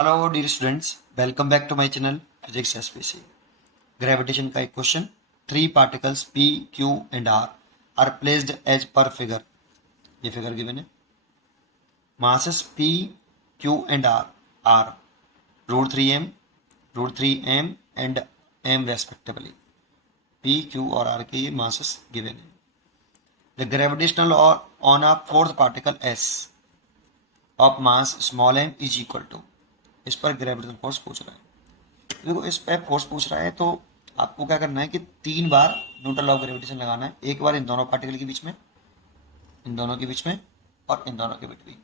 Hello dear students, welcome back to my channel physics SPC. Gravitation का एक question. Three particles P Q and R placed as per figure. ये figure given है। Masses P Q and R √3m and m respectively. P Q और R के ये masses given है। The gravitational और on a fourth particle S of mass small m is equal to. इस पर gravitational force पूछ रहा है। देखो, इस पे फोर्स पूछ रहा है तो आपको क्या करना है कि 3 बार न्यूटन लॉ ऑफ ग्रेविटेशन लगाना है। एक बार इन दोनों पार्टिकल के बीच में, इन दोनों के बीच में और इन दोनों के between.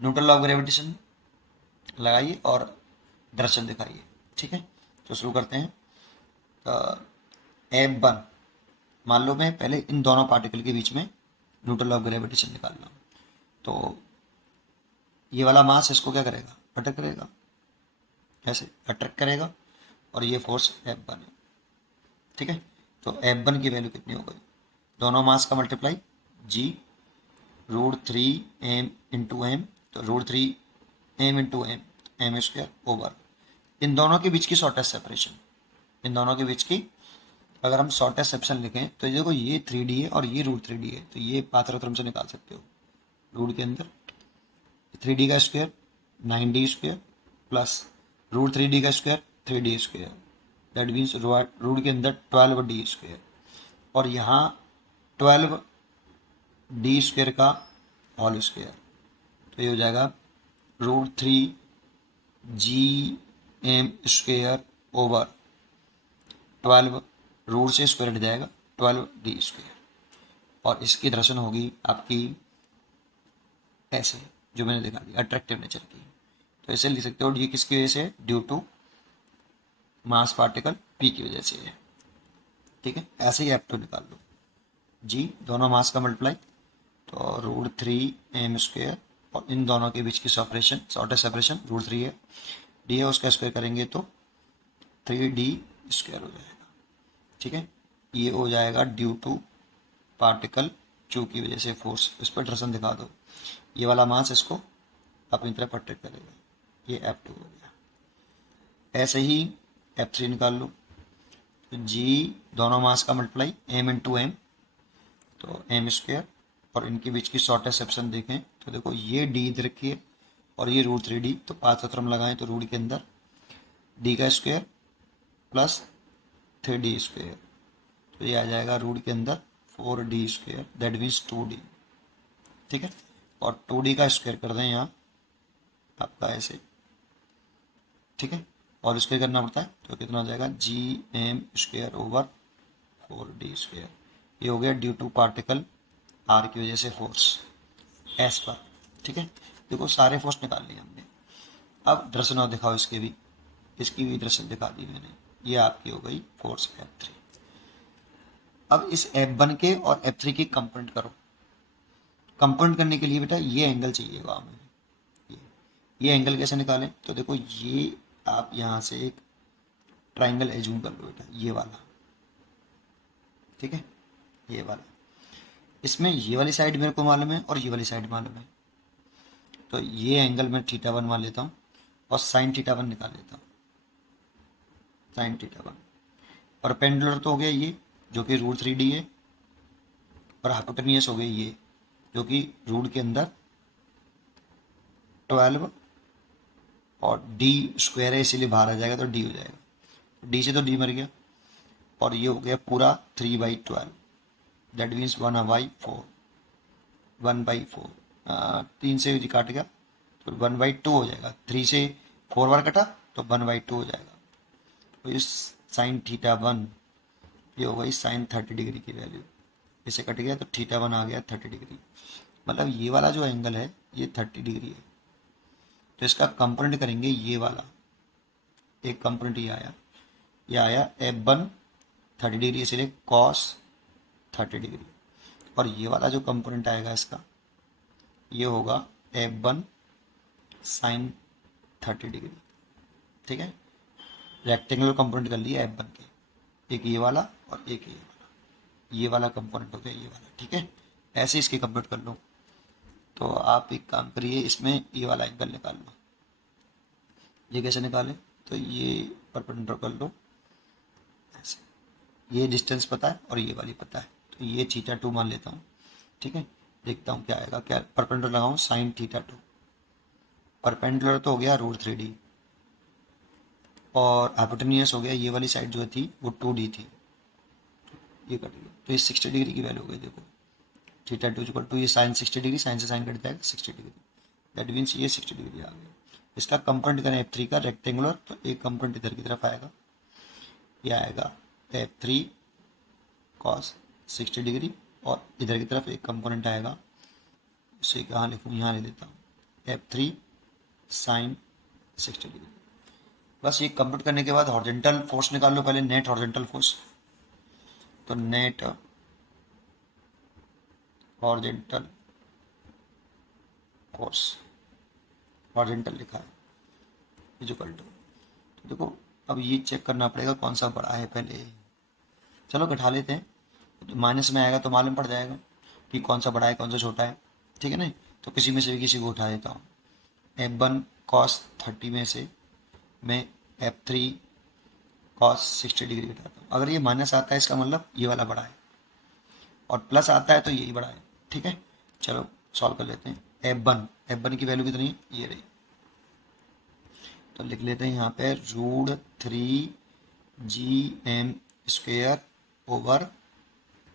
Newton law of gravitation लगाइए और दर्शन दिखाइए। ठीक है, तो शुरू करते हैं। F1 मान लो, मैं पहले इन दोनों पार्टिकल के बीच में न्यूटन लॉ ऑफ ग्रेविटेशन निकाल रहा हूँ। तो ये वाला मास इसको क्या करेगा, अट्रैक्ट करेगा, ऐसे अट्रैक्ट करेगा, और ये फोर्स F1 है। ठीक है, तो F1 की वैल्यू कितनी हो गई, दोनों मास का मल्टीप्लाई जी √3m इंटू एम, तो √3m into M square over इन दोनों के बीच की शॉर्टेस्ट सेपरेशन। इन दोनों के बीच की अगर हम शॉर्टेस्ट सेपरेशन लिखें तो ये देखो, ये 3D है और ये √3D है, तो ये पाथरत्रम से निकाल सकते हो। रूट के अंदर 3D का square 9D square plus √3D का square 3D square, that means root के अंदर 12D स्क्वायर, और यहाँ 12D स्क्वायर का होल स्क्वायर। तो ये हो जाएगा √3GM स्क्वायर ओवर 12, रूट से स्क्वायर हट जाएगा 12D स्क्वायर, और इसकी दर्शन होगी आपकी ऐसे, जो मैंने दिखा दी अट्रैक्टिव नेचर की। तो ऐसे लिख सकते हो, ये किसकी वजह से, due to mass particle P की वजह से है। ठीक है, ऐसे ही F2 निकाल लो। जी दोनों मास का मल्टीप्लाई, तो √3m स्क्वायर, और इन दोनों के बीच की सेपरेशन, शॉर्टेस्ट सेपरेशन √3 है, डी है उसका स्क्वायर करेंगे तो 3D स्क्वायर हो जाएगा। ठीक है, ये हो जाएगा ड्यू टू पार्टिकल क्यू की वजह से फोर्स। इस पर दर्शन दिखा दो, ये वाला मास इसको अपनी तरफ अट्रैक्ट करेगा। ये F2 हो गया। ऐसे ही F3 निकाल लो। तो जी दोनों मास का मल्टीप्लाई m इंटू एम, तो एम स्क्वायर, और इनके बीच की शॉर्टेस्ट सेक्शन देखें तो देखो, ये डी इधर रखी है और ये √3D, तो पाथरत्रम लगाएं तो रूट के अंदर डी का स्क्वायर प्लस 3D स्क्वायर, तो ये आ जाएगा रूट के अंदर 4D square, that means 2D। ठीक है, और 2D का स्क्वायर कर दें यहाँ आपका ऐसे। ठीक है, और स्क्वायर करना पड़ता है तो कितना हो जाएगा, GM square over 4D square. ये हो गया ड्यू टू पार्टिकल आर की वजह से फोर्स एस पर। ठीक है, देखो सारे फोर्स निकाल लिए हमने। अब दर्शन और दिखाओ इसके भी, इसकी भी दर्शन दिखा दी मैंने। ये आपकी हो गई फोर्स F3। अब इस F1 के और F3 की कंपोनेंट करो। कंपोनेंट करने के लिए बेटा ये एंगल चाहिएगा हमें। ये एंगल कैसे निकालें, तो देखो, ये आप यहाँ से एक ट्राइंगल एज्यूम कर लो बेटा, ये वाला। ठीक है, ये वाला, इसमें ये वाली साइड मेरे को मालूम है और ये वाली साइड मालूम है, तो ये एंगल मैं θ1 मान लेता हूँ और sin θ1 निकाल लेता हूँ। sin θ1 परपेंडिकुलर तो हो गया ये, जो कि √3D है, और हाइपोटेनियस हो गई ये, जो कि रूट के अंदर 12 और D स्क्वायर है, इसीलिए बाहर आ जाएगा तो D हो जाएगा। D से तो D मर गया, और ये हो गया पूरा 3/12, दैट मीन्स 1/4, 1/4, 3 से काट गया तो 1/2 हो जाएगा। 3 से 4 बार कटा तो 1/2 हो जाएगा। तो इस sin θ1, ये हो गई sin 30 डिग्री की वैल्यू, इसे कट गया तो θ1 आ गया 30 डिग्री। मतलब ये वाला जो एंगल है ये 30 डिग्री है। तो इसका कंपोनेंट करेंगे, ये वाला एक कंपोनेंट ये आया F1 30 डिग्री, इसलिए cos 30 डिग्री, और ये वाला जो कंपोनेंट आएगा इसका, ये होगा F1 sin 30 डिग्री। ठीक है, रेक्टेंगुलर कंपोनेंट कर लिया F1 के, एक ये वाला और एक ये वाला। ये वाला कंपोनेंट हो गया ये वाला। ठीक है, ऐसे इसकी कंप्लीट कर लो। तो आप एक काम करिए, इसमें ये वाला एंगल निकाल लो। ये कैसे निकाले, तो ये परपेंडिकुलर कर लो ऐसे, ये डिस्टेंस पता है और ये वाली पता है, तो ये थीटा 2 मान लेता हूँ। ठीक है, देखता हूँ क्या आएगा, क्या परपेंडिकुलर लगाऊँ, साइन थीटा 2, परपेंडिकुलर तो हो गया √3d और हाइपोटेन्यूस हो गया, ये वाली साइड जो थी वो 2d थी, ये कट गया, तो ये 60 डिग्री की वैल्यू हो गई। देखो θ2 ये साइन 60 डिग्री, साइन से साइन कट जाएगा 60 डिग्री, दैट मीन्स ये 60 डिग्री आ गया। इसका कंपोनेंट करें F3 का रेक्टेंगुलर, तो एक कंपोनेंट इधर की तरफ आएगा, ये आएगा F3 cos 60 डिग्री, और इधर की तरफ एक कंपोनेंट आएगा, इसे कहाँ लिखूँ, यहाँ ले देता हूँ, F3 sin 60 डिग्री। बस ये कंप्यूट करने के बाद हॉरिजॉन्टल फोर्स निकाल लो पहले, नेट हॉरिजॉन्टल फोर्स, तो नेट हॉरिजॉन्टल फोर्स, हॉरिजॉन्टल लिखा है इक्वल टू, देखो अब ये चेक करना पड़ेगा कौन सा बड़ा है पहले, चलो घटा लेते हैं, तो माइनस में आएगा तो मालूम पड़ जाएगा कि कौन सा बड़ा है कौन सा छोटा है। ठीक है ना, तो किसी में से भी किसी को उठा देता हूँ, F1 cos 30 में से मैं F3 cos 60 डिग्री घटाता हूँ। अगर ये माइनस आता है इसका मतलब ये वाला बड़ा है, और प्लस आता है तो यही बड़ा है। ठीक है, चलो सॉल्व कर लेते हैं। F1 की वैल्यू कितनी है, ये रही, तो लिख लेते हैं यहाँ पे √3gm² ओवर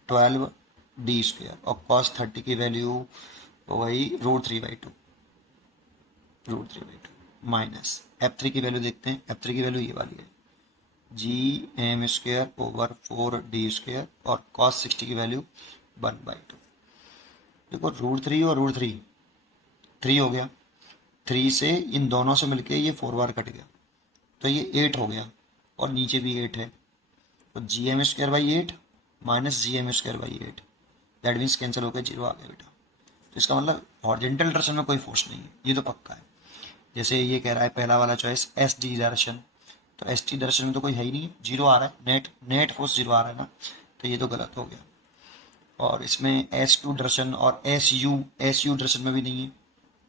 12d², और cos 30 की वैल्यू वही √3/2 माइनस F3 की वैल्यू देखते हैं, F3 की वैल्यू ये वाली है gm² ओवर 4d² और cos 60 की वैल्यू 1/2। देखो √3 और √3 3 हो गया, 3 से इन दोनों से मिलके ये 4 बार कट गया, तो ये 8 हो गया, और नीचे भी 8 है, तो gm²/8 minus gm²/8, that means cancel होकर 0 आ गया बेटा। तो इसका मतलब हॉरिजॉन्टल डायरेक्शन में कोई फोर्स नहीं है, ये तो पक्का है। जैसे ये कह रहा है पहला वाला चॉइस एस डी डायरेक्शन, तो एस टी डायरेक्शन में तो कोई है ही नहीं है, 0 आ रहा है, नेट फोर्स 0 आ रहा है ना, तो ये तो गलत हो गया। और इसमें S2 डायरेक्शन और एस यू डायरेक्शन में भी नहीं है,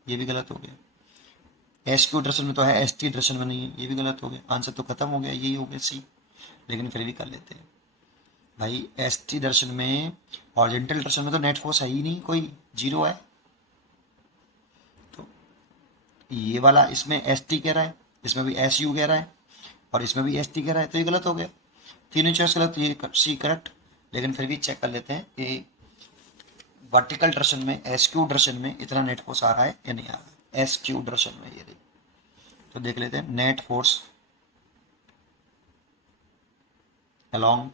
ये भी गलत हो गया। SQ डायरेक्शन में तो है, ST डायरेक्शन में नहीं है, ये भी गलत हो गया। आंसर तो खत्म हो गया, यही हो गया C, लेकिन फिर भी कर लेते हैं भाई। ST डायरेक्शन में, हॉरिजॉन्टल डायरेक्शन में तो नेट फोर्स है ही नहीं कोई, 0 है, तो ये वाला इसमें ST कह रहा है, इसमें भी SU कह रहा है, और इसमें भी ST कह रहा है, तो ये गलत हो गया। तीनों चॉइस गलत, ये C करेक्ट। लेकिन फिर भी चेक कर लेते हैं कि वर्टिकल डायरेक्शन में, SQ डायरेक्शन में इतना नेट फोर्स आ रहा है या नहीं आ रहा है। SQ डायरेक्शन में ये रही, तो देख लेते हैं net force along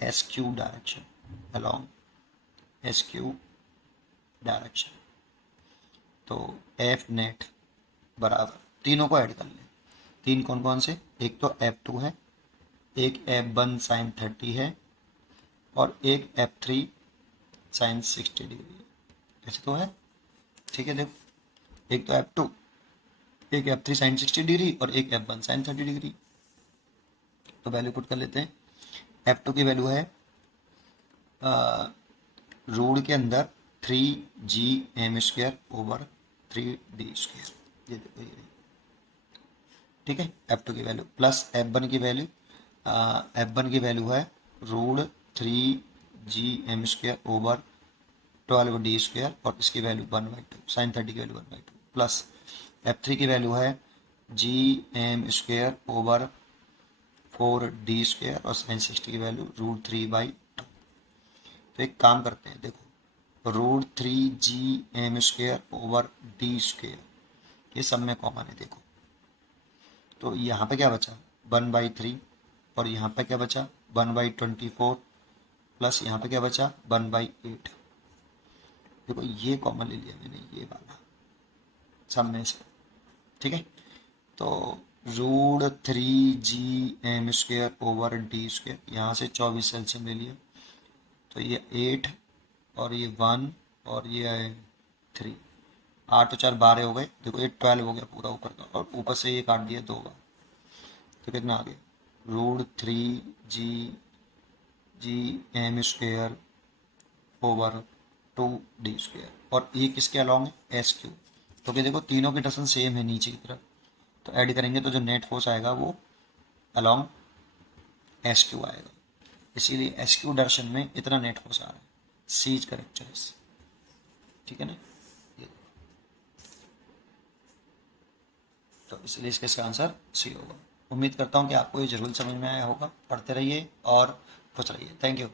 SQ direction, along SQ direction, तो F नेट बराबर, तीनों को ऐड कर लें, तीन कौन कौन से, एक तो F2 है, एक F1 sin 30 है, और एक F3 sin 60 डिग्री है, ऐसे तो है। ठीक है, देखो एक तो F2, एक F3 sin 60 डिग्री और एक F1 sin 30 डिग्री, तो वैल्यू पुट कर लेते हैं। F2 की वैल्यू है रूट के अंदर 3gm² ओवर 3d², ये देखो ये, ठीक है। F2 की वैल्यू प्लस F1 की वैल्यू है √3gm² ओवर 12d² और इसकी वैल्यू 1/2, साइन 30 की वैल्यू 1/2, प्लस F3 की वैल्यू है gm² ओवर 4d² और साइन 60 की वैल्यू √3/2। तो एक काम करते हैं, देखो √3gm² ओवर d², ये सब में कॉमन है, देखो तो यहाँ पे क्या बचा 1/3, और यहाँ पे क्या बचा 1/24, प्लस यहाँ पे क्या बचा 1/8। देखो ये कॉमन ले लिया मैंने, ये वाला सब में से, ठीक है। तो √3gm² ओवर d², यहाँ से 24 एलसीएम ले लिया, तो ये 8 और ये 1 और ये 3, 8 और 4 12 हो गए। देखो ये 12 हो गया पूरा ऊपर का, और ऊपर से ये काट दिया 2 बार, तो कितना आ गया √3gm² ओवर 2d², और ये किसके अलॉन्ग है SQ, क्योंकि देखो तीनों की डायरेक्शन सेम है नीचे की तरफ, तो ऐड करेंगे तो जो नेट फोर्स आएगा वो अलॉन्ग एस क्यू आएगा, इसीलिए एस क्यू डायरेक्शन में इतना नेट फोर्स आ रहा है। सी इज करेक्ट चॉइस, ठीक है ना। तो इसलिए इसका आंसर सी होगा। उम्मीद करता हूँ कि आपको ये जरूर समझ में आया होगा। पढ़ते रहिए और खुश रहिए। Thank you.